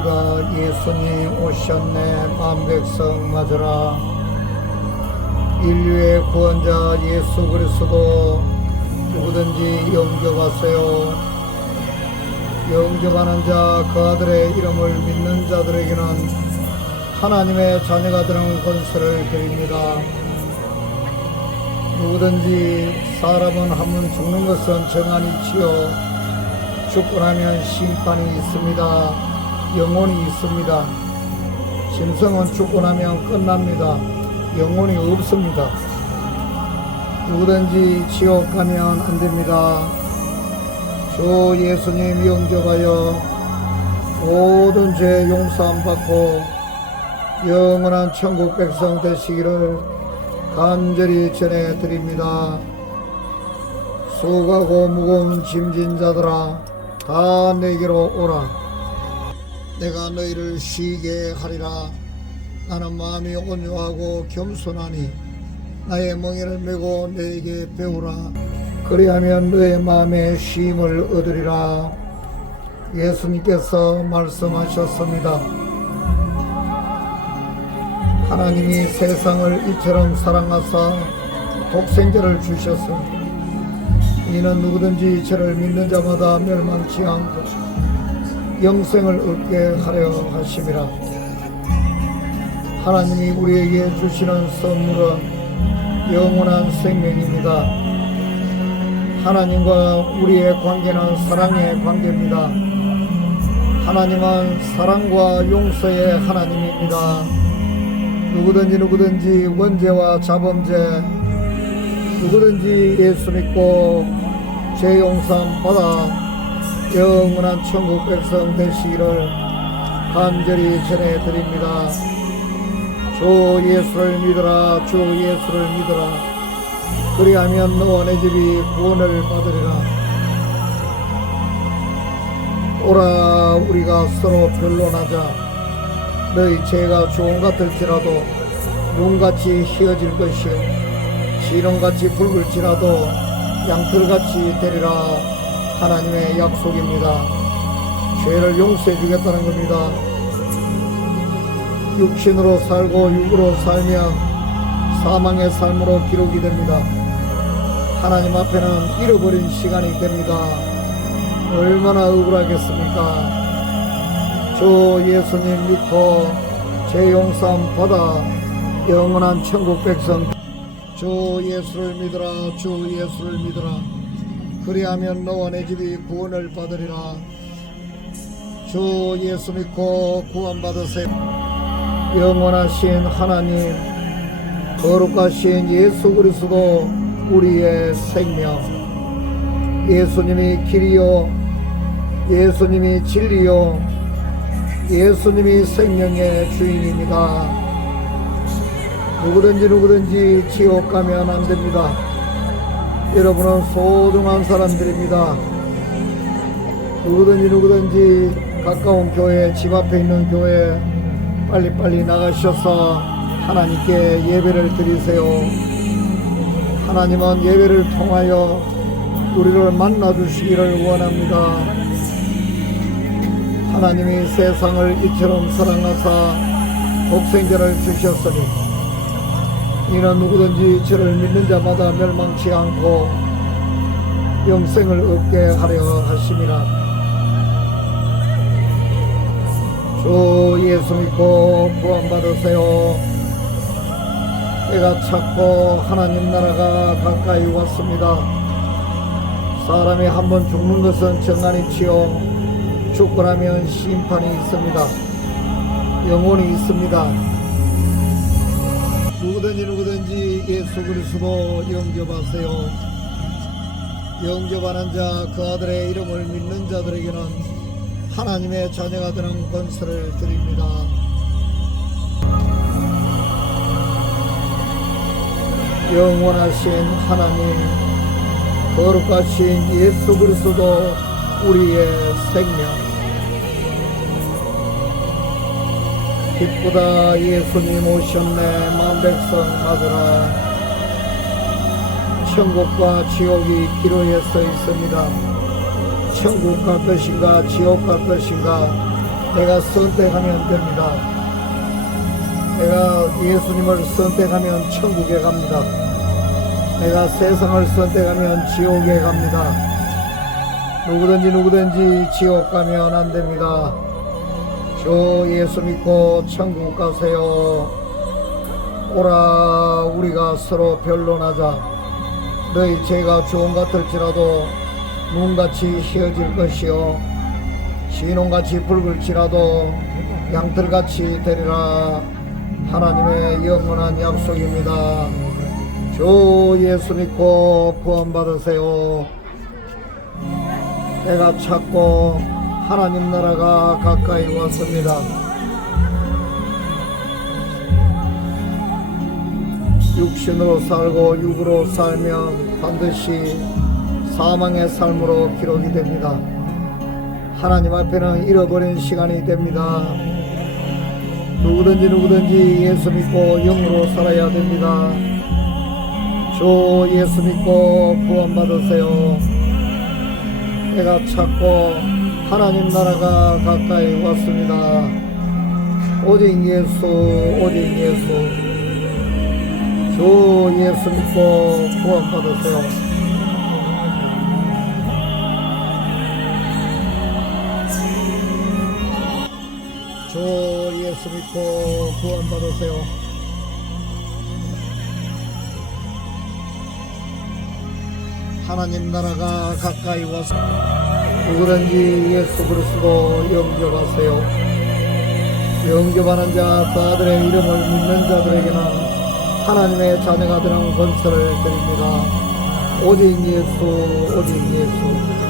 기쁘다 예수님 오셨네. 만백성 맞으라. 인류의 구원자 예수 그리스도 누구든지 영접하세요. 영접하는 자 그 아들의 이름을 믿는 자들에게는 하나님의 자녀가 되는 권세를 드립니다. 누구든지 사람은 한 번 죽는 것은 정한이치요. 죽고 나면 심판이 있습니다. 영혼이 있습니다. 짐승은 죽고 나면 끝납니다. 영혼이 없습니다. 누구든지 지옥 가면 안 됩니다. 주 예수님 영접하여 모든 죄 용서함 받고 영원한 천국 백성 되시기를 간절히 전해드립니다. 수고하고 무거운 짐진 자들아 다 내게로 오라 내가 너희를 쉬게 하리라. 나는 마음이 온유하고 겸손하니 나의 멍에를 메고 너에게 배우라. 그리하면 너의 마음에 쉼을 얻으리라. 예수님께서 말씀하셨습니다. 하나님이 세상을 이처럼 사랑하사 독생자를 주셨습니다. 이는 누구든지 저를 믿는 자마다 멸망치 않고 영생을 얻게 하려 하심이라. 하나님이 우리에게 주시는 선물은 영원한 생명입니다. 하나님과 우리의 관계는 사랑의 관계입니다. 하나님은 사랑과 용서의 하나님입니다. 누구든지 누구든지 원죄와 자범죄 누구든지 예수 믿고 죄 용서함 받아 영원한 천국 백성 되시기를 간절히 전해드립니다. 주 예수를 믿어라 주 예수를 믿어라. 그리하면 내 집이 구원을 받으리라. 오라 우리가 서로 변론하자. 너희 죄가 주홍 같을지라도 눈같이 휘어질 것이요. 시름같이 붉을지라도 양털같이 되리라 하나님의 약속입니다. 죄를 용서해 주겠다는 겁니다. 육신으로 살고 육으로 살면 사망의 삶으로 기록이 됩니다. 하나님 앞에는 잃어버린 시간이 됩니다. 얼마나 억울하겠습니까? 주 예수님 믿고 제 용서함 받아 영원한 천국 백성 주 예수를 믿으라 주 예수를 믿으라 그리하면 너와 내 집이 구원을 받으리라 주 예수 믿고 구원받으세요 영원하신 하나님 거룩하신 예수 그리스도 우리의 생명 예수님이 길이요 예수님이 진리요 예수님이 생명의 주인입니다. 누구든지 누구든지 지옥 가면 안 됩니다. 여러분은 소중한 사람들입니다. 누구든지 누구든지 가까운 교회, 집 앞에 있는 교회 빨리빨리 나가셔서 하나님께 예배를 드리세요. 하나님은 예배를 통하여 우리를 만나 주시기를 원합니다. 하나님이 세상을 이처럼 사랑하사 독생자를 주셨으니 이는 누구든지 저를 믿는 자마다 멸망치 않고 영생을 얻게 하려 하심이라. 주 예수 믿고 구원받으세요. 때가 찼고 하나님 나라가 가까이 왔습니다. 사람이 한번 죽는 것은 정한이치요 죽고 나면 심판이 있습니다. 영혼이 있습니다 누구든지 누구든지 예수 그리스도 영접하세요. 영접하는 자 그 아들의 이름을 믿는 자들에게는 하나님의 자녀가 되는 권세를 드립니다. 영원하신 하나님, 거룩하신 예수 그리스도 우리의 생명. 기쁘다 예수님 오셨네 만백성 맞으라 천국과 지옥이 기로에 서 있습니다 천국 갈 것인가 지옥 갈 것인가 내가 선택하면 됩니다. 내가 예수님을 선택하면 천국에 갑니다. 내가 세상을 선택하면 지옥에 갑니다. 누구든지 누구든지 지옥 가면 안 됩니다. 저 예수 믿고 천국 가세요. 오라 우리가 서로 변론하자. 너희 죄가 좋은 같을지라도 눈같이 휘어질 것이요 신혼같이 붉을지라도 양털같이 되리라 하나님의 영원한 약속입니다. 주 예수 믿고 구원받으세요. 내가 찾고 하나님 나라가 가까이 왔습니다. 육신으로 살고 육으로 살면 반드시 사망의 삶으로 기록이 됩니다. 하나님 앞에는 잃어버린 시간이 됩니다. 누구든지 누구든지 예수 믿고 영으로 살아야 됩니다. 주 예수 믿고 구원받으세요. 내가 찾고 하나님 나라가 가까이 왔습니다. 오직 예수, 오직 예수. 주 예수 믿고 구원받으세요. 주 예수 믿고 구원받으세요. 하나님 나라가 가까이 와서 누구든지 예수 그리스도 영접하세요. 영접하는 자, 그 아들의 이름을 믿는 자들에게는 하나님의 자녀가 되는 권세를 드립니다. 오직 예수, 오직 예수.